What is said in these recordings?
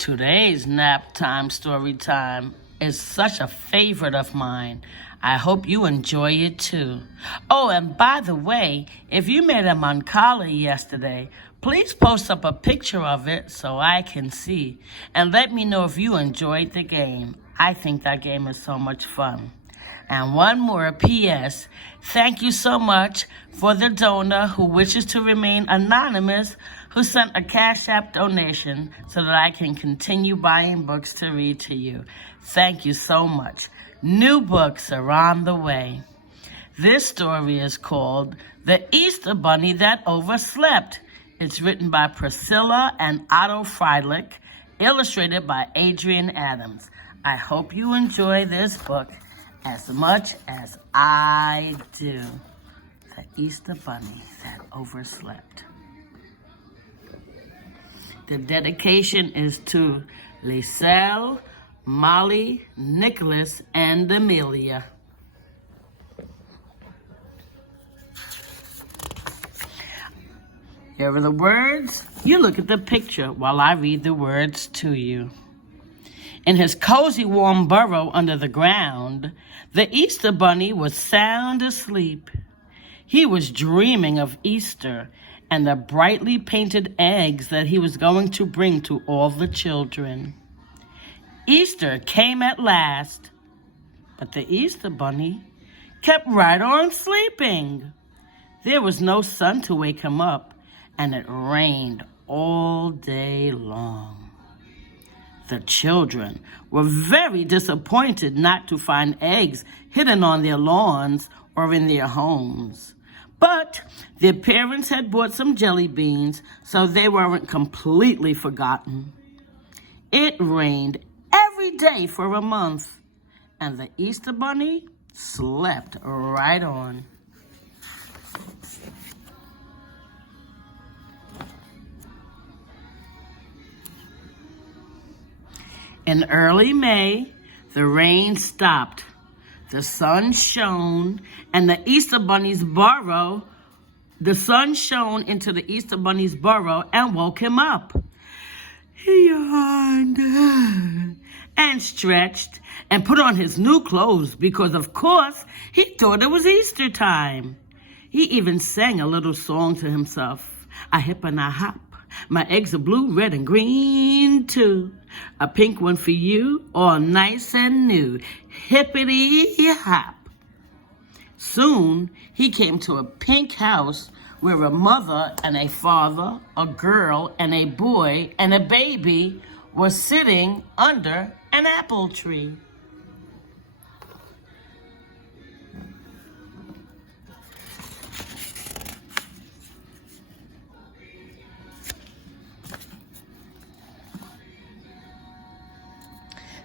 Today's nap time story time is such a favorite of mine. I hope you enjoy it too. Oh, and by the way, if you made a mancala yesterday, please post up a picture of it so I can see. And let me know if you enjoyed the game. I think that game is so much fun. And one more P.S. Thank you so much for the donor who wishes to remain anonymous who sent a Cash App donation so that I can continue buying books to read to you. Thank you so much. New books are on the way. This story is called The Easter Bunny That Overslept. It's written by Priscilla and Otto Freilich, illustrated by Adrian Adams. I hope you enjoy this book as much as I do. The Easter Bunny That Overslept. The dedication is to Liselle, Molly, Nicholas, and Amelia. Here are the words. You look at the picture while I read the words to you. In his cozy, warm burrow under the ground, the Easter Bunny was sound asleep. He was dreaming of Easter and the brightly painted eggs that he was going to bring to all the children. Easter came at last, but the Easter Bunny kept right on sleeping. There was no sun to wake him up, and it rained all day long. The children were very disappointed not to find eggs hidden on their lawns or in their homes. But their parents had bought some jelly beans, so they weren't completely forgotten. It rained every day for a month, and the Easter Bunny slept right on. In early May, the rain stopped. The sun shone, and the sun shone into the Easter Bunny's burrow and woke him up. He yawned and stretched and put on his new clothes because, of course, he thought it was Easter time. He even sang a little song to himself. A hip and a hop. My eggs are blue, red, and green, too. A pink one for you, all nice and new. Hippity-hop. Soon, he came to a pink house where a mother and a father, a girl and a boy and a baby were sitting under an apple tree.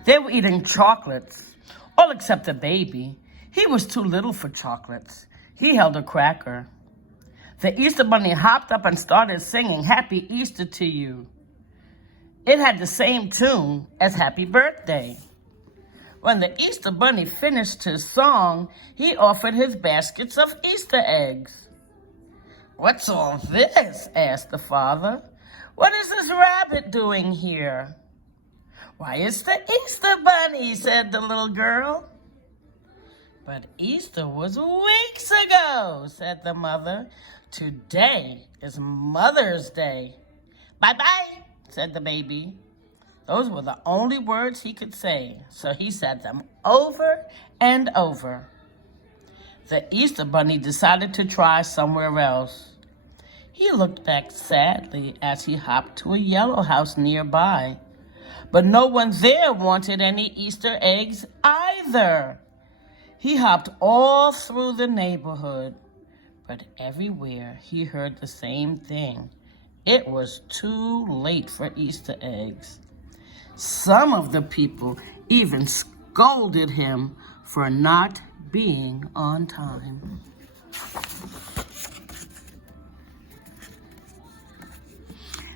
They were eating chocolates, all except the baby. He was too little for chocolates. He held a cracker. The Easter Bunny hopped up and started singing Happy Easter to you. It had the same tune as Happy Birthday. When the Easter Bunny finished his song, he offered his baskets of Easter eggs. "What's all this?" asked the father. "What is this rabbit doing here?" "Why, it's the Easter Bunny," said the little girl. "But Easter was weeks ago," said the mother. "Today is Mother's Day." "Bye-bye," said the baby. Those were the only words he could say, so he said them over and over. The Easter Bunny decided to try somewhere else. He looked back sadly as he hopped to a yellow house nearby. But no one there wanted any Easter eggs either. He hopped all through the neighborhood, but everywhere he heard the same thing. It was too late for Easter eggs. Some of the people even scolded him for not being on time.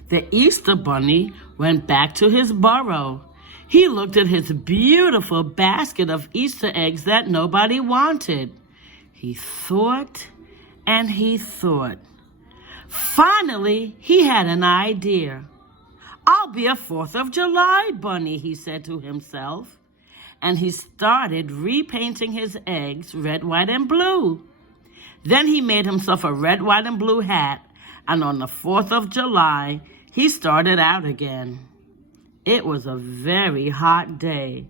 The Easter Bunny went back to his burrow. He looked at his beautiful basket of Easter eggs that nobody wanted. He thought and he thought. Finally, he had an idea. I'll be a 4th of July bunny, he said to himself. And he started repainting his eggs red, white, and blue. Then he made himself a red, white, and blue hat, and on the 4th of July, he started out again. It was a very hot day,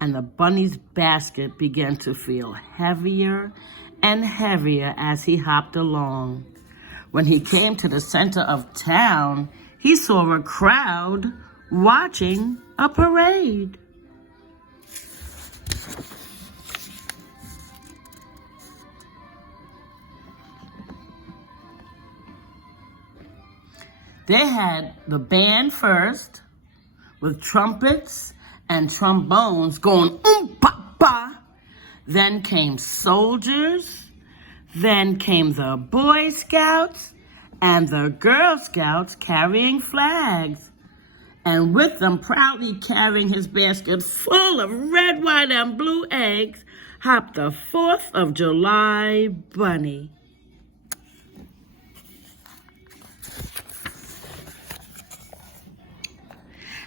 and the bunny's basket began to feel heavier and heavier as he hopped along. When he came to the center of town, he saw a crowd watching a parade. They had the band first, with trumpets and trombones going pa. Then came soldiers. Then came the Boy Scouts and the Girl Scouts carrying flags. And with them proudly carrying his basket full of red, white, and blue eggs, hopped the 4th of July bunny.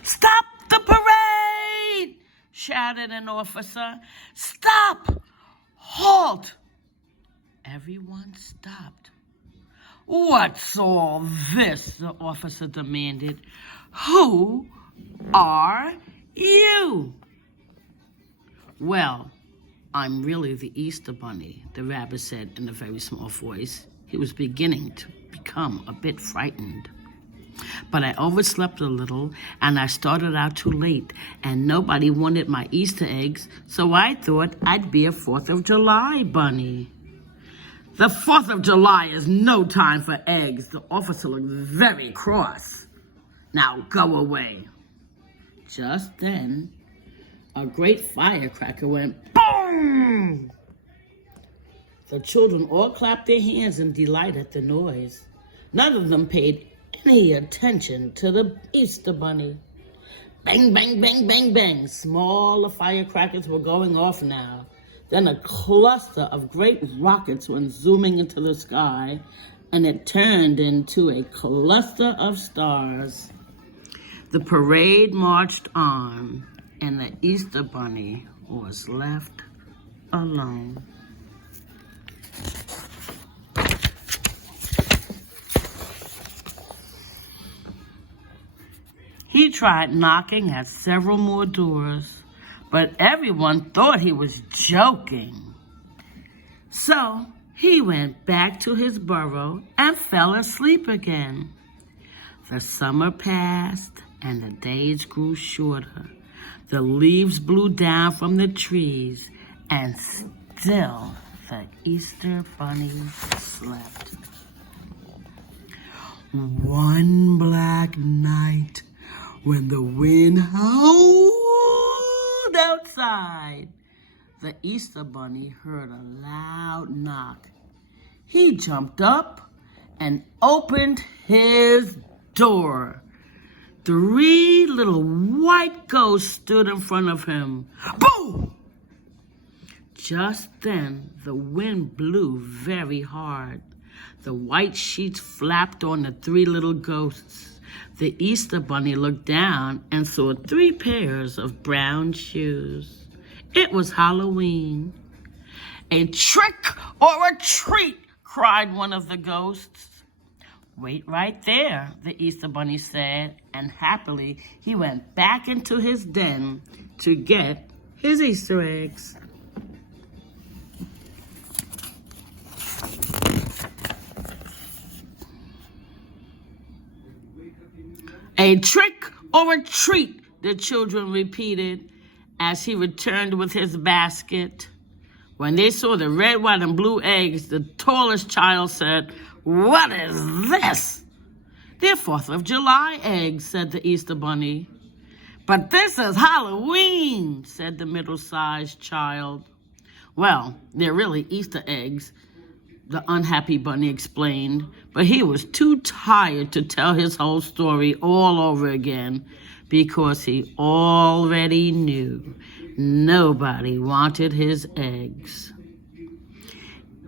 "Stop the parade!" shouted an officer. "Stop! Halt!" Everyone stopped. "What's all this?" the officer demanded. "Who are you?" "Well, I'm really the Easter Bunny," the rabbit said in a very small voice. He was beginning to become a bit frightened. "But I overslept a little, and I started out too late, and nobody wanted my Easter eggs, so I thought I'd be a 4th of July bunny." "The 4th of July is no time for eggs." The officer looked very cross. "Now go away." Just then, a great firecracker went boom! The children all clapped their hands in delight at the noise. None of them paid any attention to the Easter Bunny. Bang, bang, bang, bang, bang. Smaller firecrackers were going off now. Then a cluster of great rockets went zooming into the sky, and it turned into a cluster of stars. The parade marched on, and the Easter Bunny was left alone. He tried knocking at several more doors, but everyone thought he was joking. So he went back to his burrow and fell asleep again. The summer passed and the days grew shorter. The leaves blew down from the trees, and still the Easter Bunny slept. One black night, when the wind howled outside, the Easter Bunny heard a loud knock. He jumped up and opened his door. 3 little white ghosts stood in front of him. Boom! Just then, the wind blew very hard. The white sheets flapped on the 3 little ghosts. The Easter Bunny looked down and saw 3 pairs of brown shoes. It was Halloween. "A trick or a treat!" cried one of the ghosts. "Wait right there," the Easter Bunny said, and happily he went back into his den to get his Easter eggs. "A trick or a treat," the children repeated as he returned with his basket. When they saw the red, white, and blue eggs, the tallest child said, "What is this?" "They're 4th of July eggs," said the Easter Bunny. "But this is Halloween," said the middle-sized child. "Well, they're really Easter eggs," the unhappy bunny explained, but he was too tired to tell his whole story all over again because he already knew nobody wanted his eggs.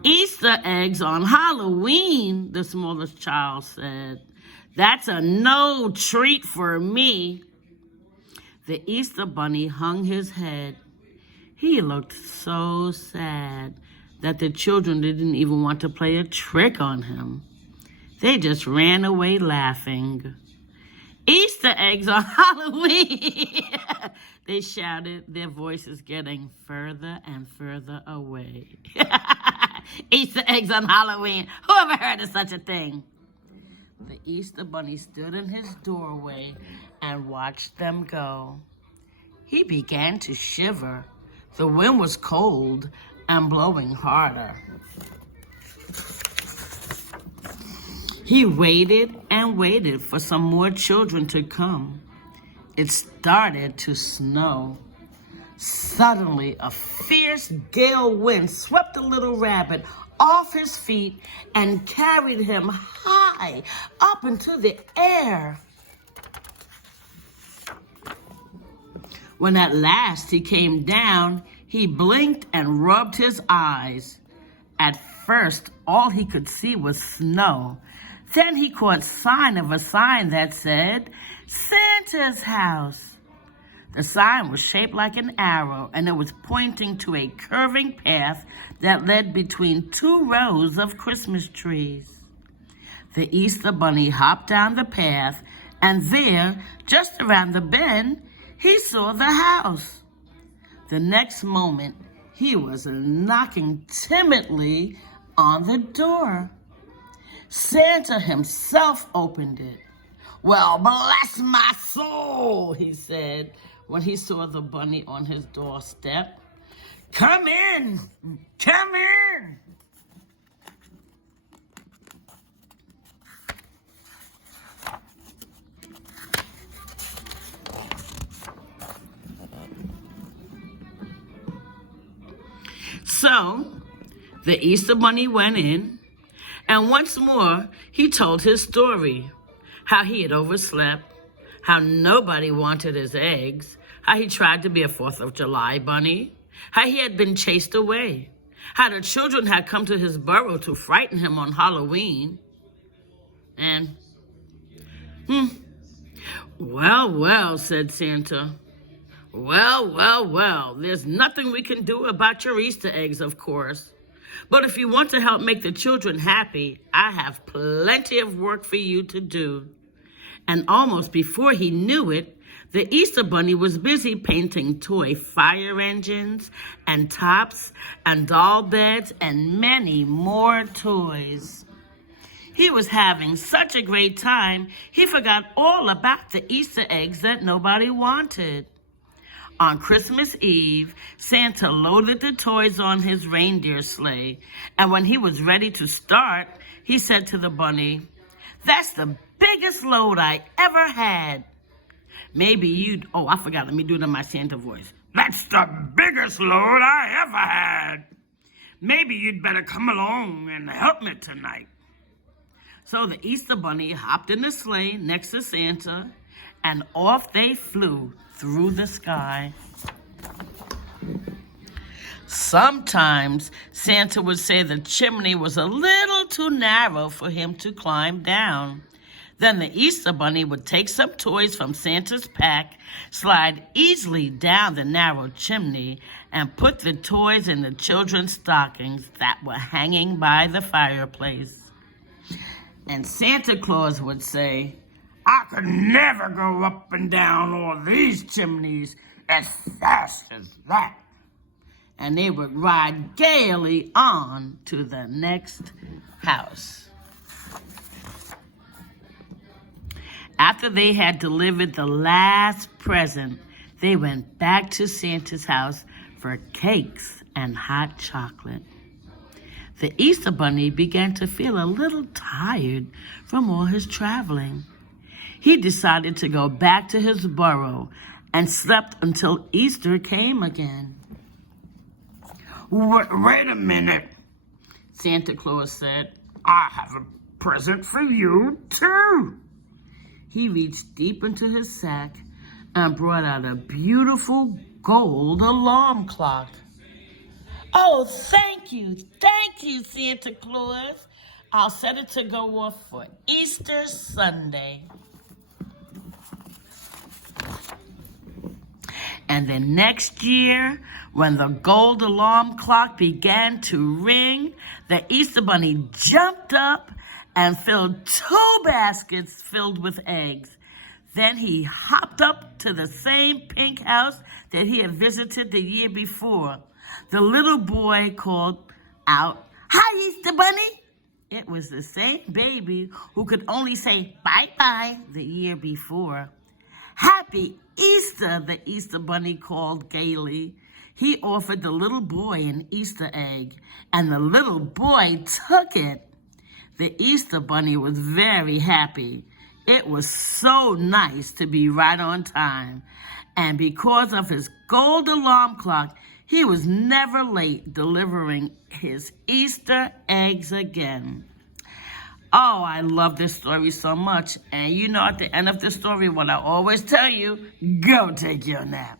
"Easter eggs on Halloween," the smallest child said. That's a no treat for me. The Easter Bunny hung his head. He looked so sad that the children didn't even want to play a trick on him. They just ran away laughing. Easter eggs on Halloween! They shouted, their voices getting further and further away. Easter eggs on Halloween. Who ever heard of such a thing? The Easter Bunny stood in his doorway and watched them go. He began to shiver. The wind was cold and blowing harder. He waited and waited for some more children to come. It started to snow. Suddenly, a fierce gale wind swept the little rabbit off his feet and carried him high up into the air. When at last he came down, he blinked and rubbed his eyes. At first, all he could see was snow. Then he caught sight of a sign that said, Santa's house. The sign was shaped like an arrow, and it was pointing to a curving path that led between two rows of Christmas trees. The Easter Bunny hopped down the path, and there, just around the bend, he saw the house. The next moment, he was knocking timidly on the door. Santa himself opened it. Well, bless my soul, he said when he saw the bunny on his doorstep. Come in, come in. So, the Easter Bunny went in, and once more he told his story. How he had overslept, how nobody wanted his eggs, how he tried to be a 4th of July bunny, how he had been chased away, how the children had come to his burrow to frighten him on Halloween. And, well, well, said Santa. Well, well, well, there's nothing we can do about your Easter eggs, of course. But if you want to help make the children happy, I have plenty of work for you to do. And almost before he knew it, the Easter Bunny was busy painting toy fire engines and tops and doll beds and many more toys. He was having such a great time, he forgot all about the Easter eggs that nobody wanted. On Christmas Eve, Santa loaded the toys on his reindeer sleigh, and when he was ready to start, he said to the bunny, "That's the biggest load I ever had. Maybe you'd," oh, I forgot, let me do it in my Santa voice. "That's the biggest load I ever had. Maybe you'd better come along and help me tonight." So the Easter Bunny hopped in the sleigh next to Santa, and off they flew through the sky. Sometimes Santa would say the chimney was a little too narrow for him to climb down. Then the Easter Bunny would take some toys from Santa's pack, slide easily down the narrow chimney, and put the toys in the children's stockings that were hanging by the fireplace. And Santa Claus would say, "I could never go up and down all these chimneys as fast as that." And they would ride gaily on to the next house. After they had delivered the last present, they went back to Santa's house for cakes and hot chocolate. The Easter Bunny began to feel a little tired from all his traveling. He decided to go back to his burrow and slept until Easter came again. Wait a minute, Santa Claus said. "I have a present for you, too." He reached deep into his sack and brought out a beautiful gold alarm clock. "Oh, thank you, Santa Claus. I'll set it to go off for Easter Sunday. And then next year, when the gold alarm clock began to ring, the Easter Bunny jumped up and filled 2 baskets filled with eggs. Then he hopped up to the same pink house that he had visited the year before. The little boy called out, "Hi, Easter Bunny!" It was the same baby who could only say bye-bye the year before. "Happy Easter," the Easter Bunny called gaily. He offered the little boy an Easter egg, and the little boy took it. The Easter Bunny was very happy. It was so nice to be right on time. And because of his gold alarm clock, he was never late delivering his Easter eggs again. Oh, I love this story so much. And you know, at the end of the story, what I always tell you, go take your nap.